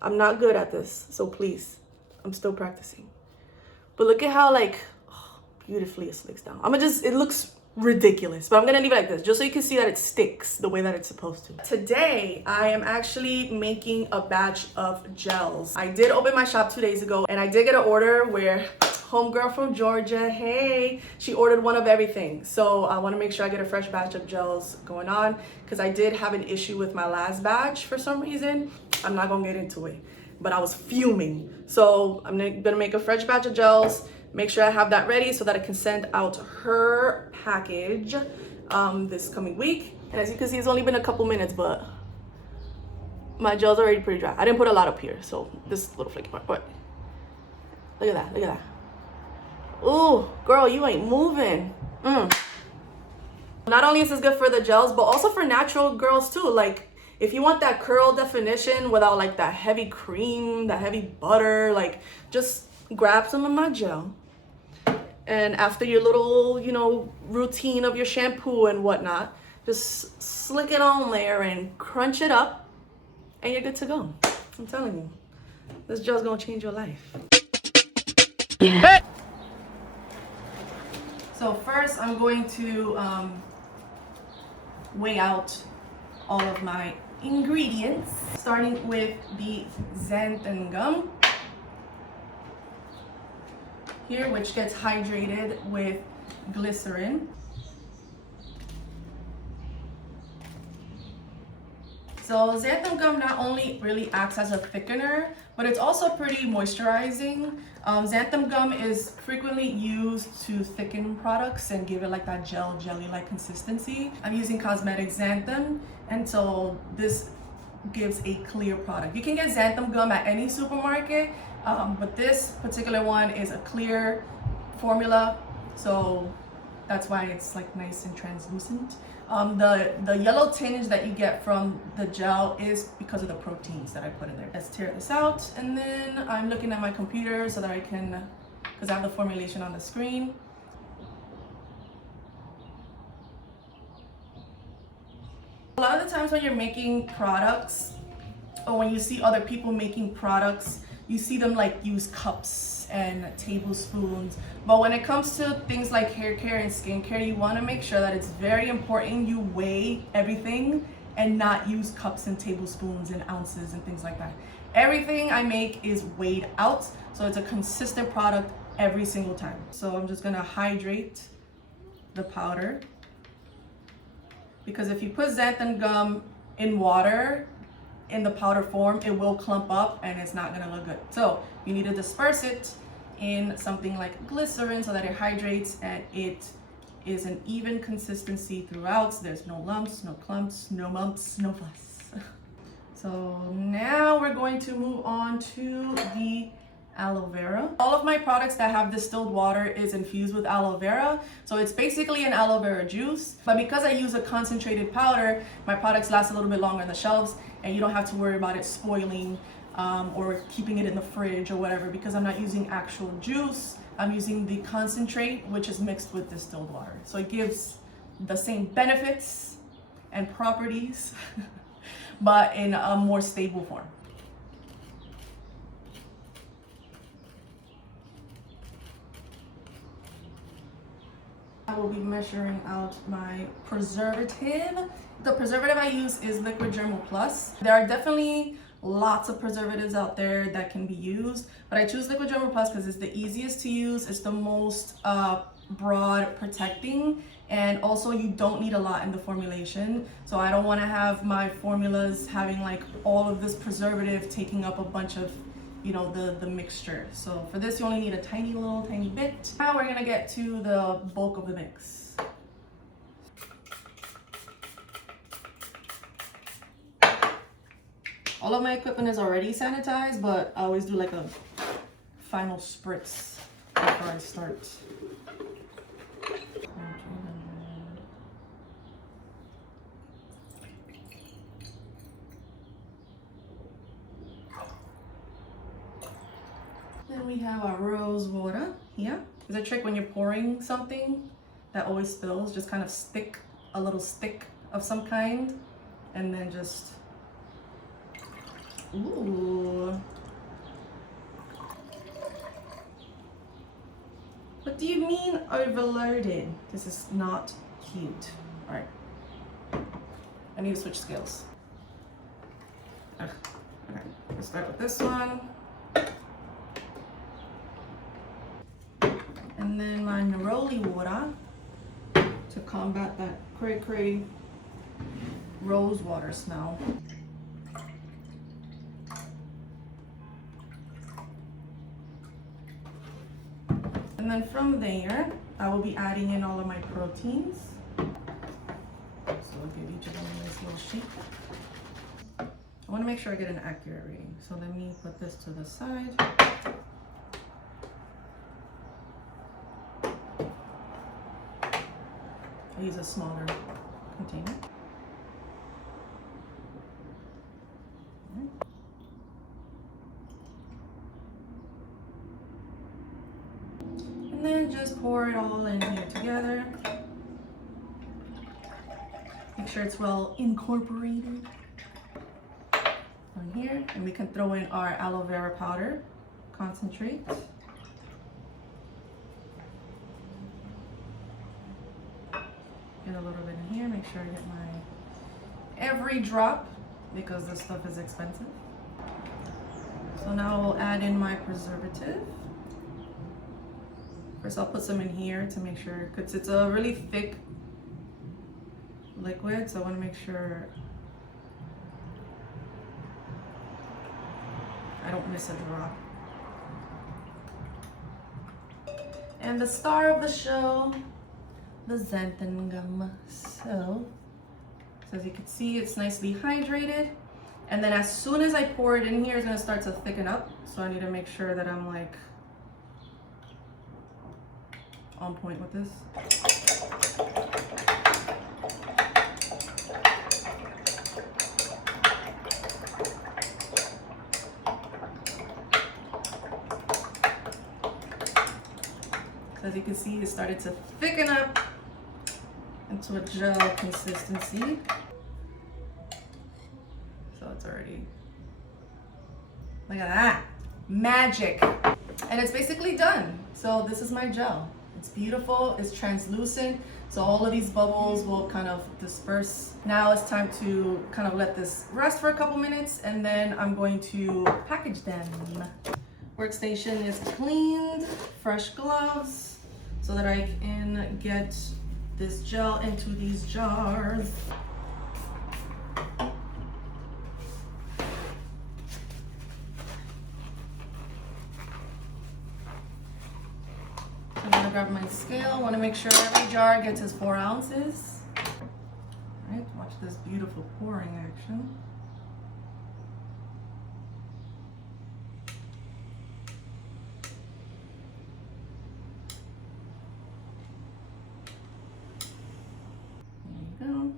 I'm not good at this, so please, I'm still practicing. But look at how like beautifully it slicks down. It looks ridiculous, but I'm gonna leave it like this just so you can see that it sticks the way that it's supposed to. Today, I am actually making a batch of gels. I did open my shop 2 days ago and I did get an order where homegirl from Georgia, hey, she ordered one of everything. So I wanna make sure I get a fresh batch of gels going on because I did have an issue with my last batch for some reason. I'm not gonna get into it, but I was fuming. So I'm gonna make a fresh batch of gels, make sure I have that ready so that I can send out her package this coming week. And as you can see, it's only been a couple minutes, but my gel's already pretty dry. I didn't put a lot up here, so this little flaky part, but look at that, look at that. Ooh, girl, you ain't moving. Not only is this good for the gels, but also for natural girls too. Like, if you want that curl definition without like that heavy cream, that heavy butter, like just grab some of my gel. And after your little, you know, routine of your shampoo and whatnot, just slick it on there and crunch it up and you're good to go. I'm telling you, this gel's gonna change your life. Yeah. So first I'm going to weigh out all of my ingredients, starting with the xanthan gum here, which gets hydrated with glycerin. So xanthan gum not only really acts as a thickener, but it's also pretty moisturizing. Xanthan gum is frequently used to thicken products and give it like that jelly-like consistency. I'm using cosmetic xanthan, and so this gives a clear product. You can get xanthan gum at any supermarket, but this particular one is a clear formula, so that's why it's like nice and translucent. The yellow tinge that you get from the gel is because of the proteins that I put in there. Let's tear this out, and then I'm looking at my computer so that I can, because I have the formulation on the screen. A lot of the times when you're making products, or when you see other people making products, you see them like use cups and tablespoons. But when it comes to things like hair care and skincare, you want to make sure that it's very important you weigh everything and not use cups and tablespoons and ounces and things like that. Everything I make is weighed out, so it's a consistent product every single time. So I'm just gonna hydrate the powder, because if you put xanthan gum in water in the powder form, it will clump up and it's not gonna look good. So you need to disperse it in something like glycerin so that it hydrates and it is an even consistency throughout. So there's no lumps, no clumps, no mumps, no fuss. So now we're going to move on to the aloe vera. All of my products that have distilled water is infused with aloe vera. So it's basically an aloe vera juice. But because I use a concentrated powder, my products last a little bit longer on the shelves, and you don't have to worry about it spoiling or keeping it in the fridge or whatever, because I'm not using actual juice. I'm using the concentrate, which is mixed with distilled water. So it gives the same benefits and properties, but in a more stable form. I will be measuring out my preservative. The preservative I use is Liquid Germal Plus. There are definitely lots of preservatives out there that can be used, but I choose Liquid Germal Plus because it's the easiest to use, it's the most broad protecting, and also you don't need a lot in the formulation. So I don't want to have my formulas having like all of this preservative taking up a bunch of, you know, the mixture. So for this you only need a tiny bit. Now we're gonna get to the bulk of the mix. All of my equipment is already sanitized, but I always do like a final spritz before I start. Then we have our rose water here. It's a trick when you're pouring something that always spills, just kind of stick a little stick of some kind and then just Ooh. What do you mean overloaded? This is not cute. All right. I need to switch scales. Ugh. Okay, let's start with this one. And then my neroli water to combat that cray rose water smell. And then from there, I will be adding in all of my proteins. So I'll give each of them a nice little shake. I want to make sure I get an accurate reading. So let me put this to the side. I'll use a smaller container. And then just pour it all in here together. Make sure it's well incorporated on here. And we can throw in our aloe vera powder concentrate. Get a little bit in here, make sure I get my every drop because this stuff is expensive. So now we'll add in my preservative. First I'll put some in here to make sure, because it's a really thick liquid, so I want to make sure I don't miss a drop. And the star of the show, the xanthan gum. So as you can see, it's nicely hydrated. And then as soon as I pour it in here, it's gonna start to thicken up. So I need to make sure that I'm like on point with this. As you can see, it started to thicken up into a gel consistency. So it's already, look at that, magic. And it's basically done. So this is my gel. It's beautiful, it's translucent. So all of these bubbles will kind of disperse. Now it's time to kind of let this rest for a couple minutes, and then I'm going to package them. Workstation is cleaned, fresh gloves, so that I can get this gel into these jars. I'm gonna grab my scale. I want to make sure every jar gets its 4 ounces. All right, watch this beautiful pouring action. There you go.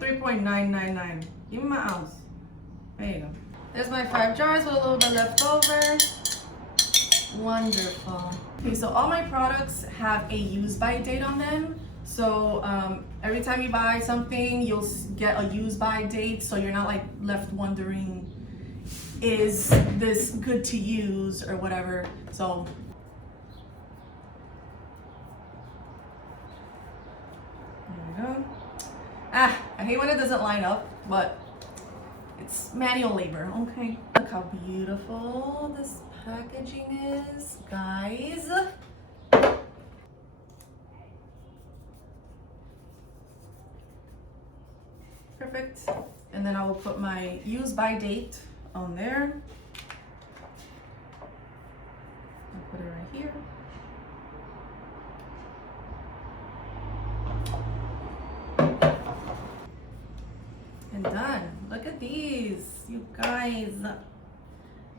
3.999. Give me my ounce. There you go. There's my 5 jars with a little bit left over. Wonderful. Okay, so all my products have a use by date on them. So every time you buy something, you'll get a use by date, so you're not like left wondering, is this good to use or whatever. So there we go. I hate when it doesn't line up, but it's manual labor, okay? Look how beautiful this packaging is, guys. Perfect. And then I will put my use by date on there. I'll put it right here. And done. Look at these, you guys.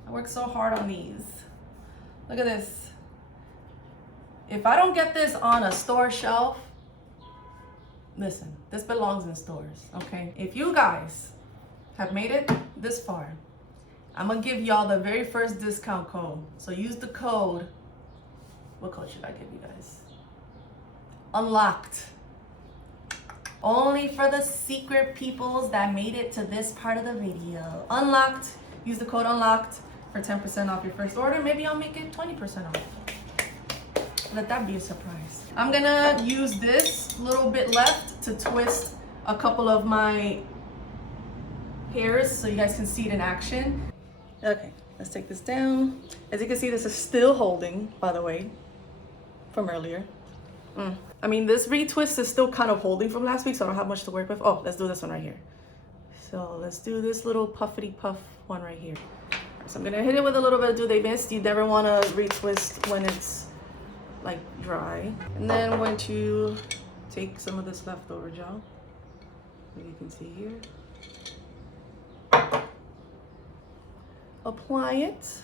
I worked so hard on these. Look at this. If I don't get this on a store shelf, listen, this belongs in stores, okay? If you guys have made it this far, I'm gonna give y'all the very first discount code. So use the code. What code should I give you guys? Unlocked. Only for the secret peoples that made it to this part of the video. Unlocked. Use the code unlocked for 10% off your first order. Maybe I'll make it 20% off. Let that be a surprise. I'm gonna use this little bit left to twist a couple of my hairs so you guys can see it in action. Okay, let's take this down. As you can see, this is still holding, by the way, from earlier. I mean, this retwist is still kind of holding from last week, so I don't have much to work with. Oh, let's do this one right here. So let's do this little puffity puff one right here. So I'm gonna hit it with a little bit of Do They Mist. You never wanna retwist when it's like dry. And then I'm going to take some of this leftover gel, as you can see here. Apply it.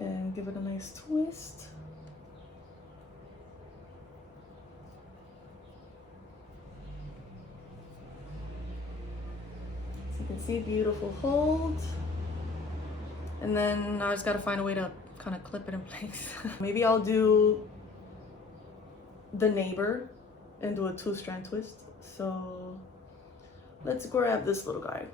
And give it a nice twist. So you can see, beautiful hold. And then I just gotta find a way to kind of clip it in place. Maybe I'll do the neighbor and do a 2-strand twist. So let's grab this little guy.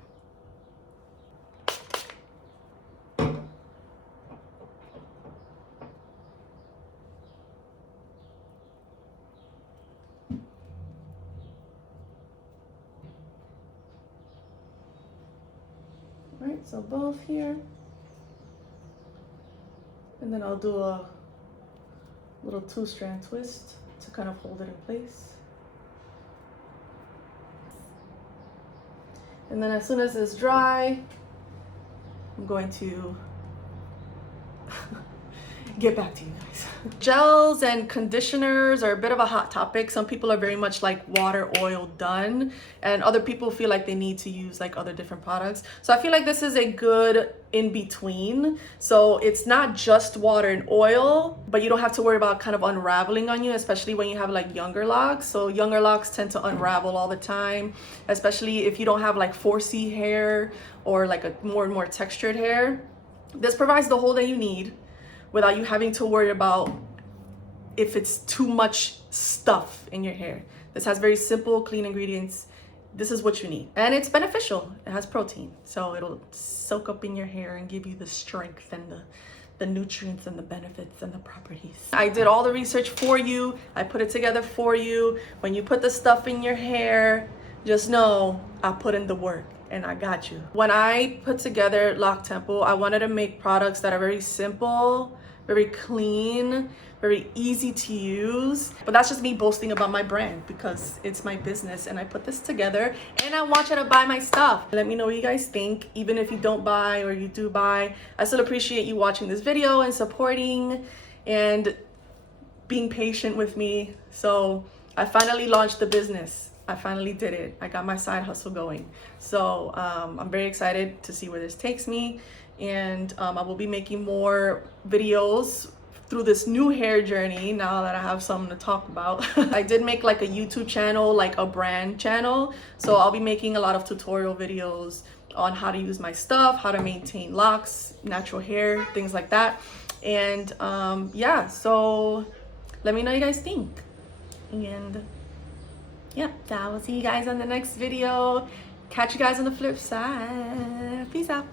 All right, so both here. And then I'll do a little 2-strand twist to kind of hold it in place. And then as soon as it's dry, I'm going to get back to you guys. Gels and conditioners are a bit of a hot topic. Some people are very much like water, oil, done. And other people feel like they need to use like other different products. So I feel like this is a good in between. So it's not just water and oil, but you don't have to worry about kind of unraveling on you, especially when you have like younger locks. So younger locks tend to unravel all the time, especially if you don't have like 4C hair or like a more and more textured hair. This provides the hold that you need without you having to worry about if it's too much stuff in your hair. This has very simple, clean ingredients. This is what you need. And it's beneficial. It has protein. So it'll soak up in your hair and give you the strength and the nutrients and the benefits and the properties. I did all the research for you. I put it together for you. When you put the stuff in your hair, just know I put in the work and I got you. When I put together Loc'd Temple, I wanted to make products that are very simple, very clean, very easy to use. But that's just me boasting about my brand because it's my business and I put this together and I want you to buy my stuff. Let me know what you guys think. Even if you don't buy or you do buy, I still appreciate you watching this video and supporting and being patient with me. So I finally launched the business. I finally did it. I got my side hustle going. So I'm very excited to see where this takes me. And I will be making more videos through this new hair journey now that I have something to talk about. I did make like a YouTube channel, like a brand channel. So I'll be making a lot of tutorial videos on how to use my stuff, how to maintain locks, natural hair, things like that. And yeah, so let me know what you guys think. And yeah, I will see you guys on the next video. Catch you guys on the flip side. Peace out.